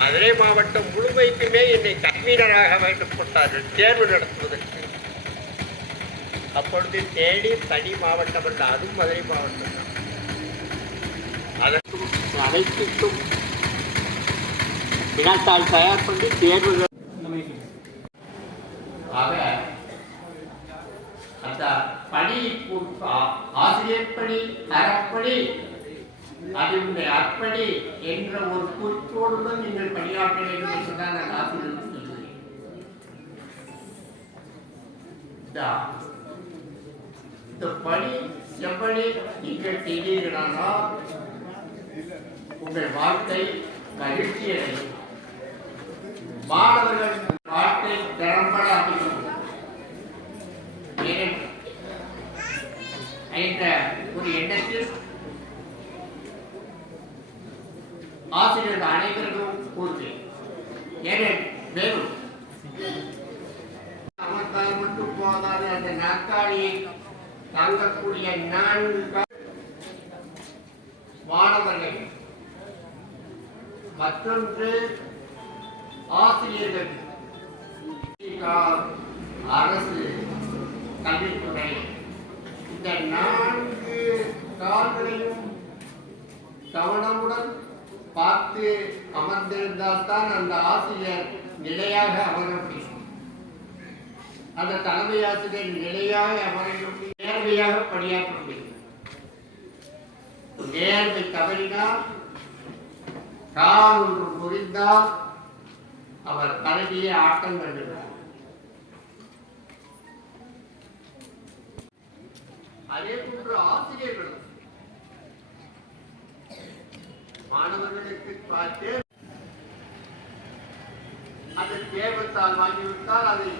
மதுரை மாவட்டம் முழுமைக்குமே என்னை கன்வீனராக வேண்டும் கொண்டார்கள் தேர்வு நடத்துவதற்கு. அப்பொழுது தேடி தனி மாவட்டம் அல்ல அதுவும் மதுரை மாவட்டம் தான். அதற்கும் அனைத்துக்கும் வினாத்தாள் தயார் பண்ணி தேர்வு ஆக அந்த பணி ஆசிரியர் பணி தரப்பணி அதனுடைய அற்படி என்ற ஒரு குறிப்போடு தான் நீங்கள் பணியாற்ற வேண்டும் என்றுதான் நான் ஆசிரியர் சொல்கிறேன் இந்த பணி எப்படி நீங்கள் செய்தீர்களானால் உங்கள் வாழ்க்கை மகிழ்ச்சி அடையும். மாணவர்கள் வாழ்க்கை திறம்பட அமைக்கும் என்ற ஒரு எண்ணத்தில் ஆசிரியர்கள் அனைவருக்கும் கூறுகிறேன் ஏனென் மேலும். அமர்ந்தால் மட்டும் போதாது அந்த நாற்காலியை தாங்கக்கூடிய நான்கு மாணவர்கள். மற்றொன்று ஆசிரியர்கள். அரசு கல்வித்துறை. இந்த நான்கு கால்களையும் கவனமுடன் பார்த்து அமர்ந்திருந்தால்தான் அந்த ஆசிரியர் நிலையாக அமர முடியும். அந்த தலைமை ஆசிரியர் நிலையாக அமர முடியும் நேர்மையாக பணியாற்ற முடியும். நேர்மை தவறினால் கால் ஒன்று புரிந்தால் அவர் பதவியை ஆட்டம் கண்டுகிறார் அதே போன்று ஆசிரியர்களும் பார்த்து அந்த தேவத்தால் வாங்கிவிட்டால் அதை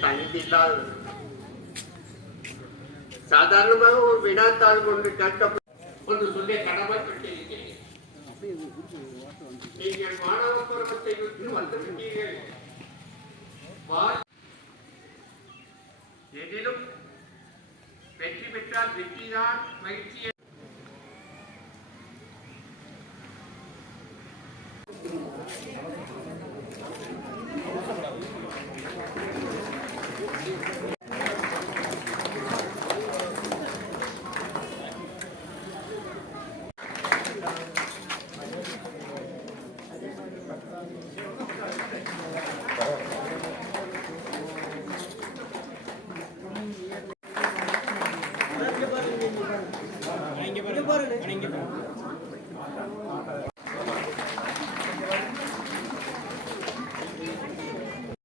தகுதியில்லாத சாதாரணமாக ஒரு வினாத்தாள் கொண்டு கேட்க ஒன்று சொல்லி கடமைப்பட்டிருக்கிறேன் நீங்கள் மாணவ பருவத்தை விட்டு வந்துவிட்டீர்கள் எதிலும் வெற்றி பெற்றால் வெற்றிதான் மகிழ்ச்சி வணங்கிக்கிறோம்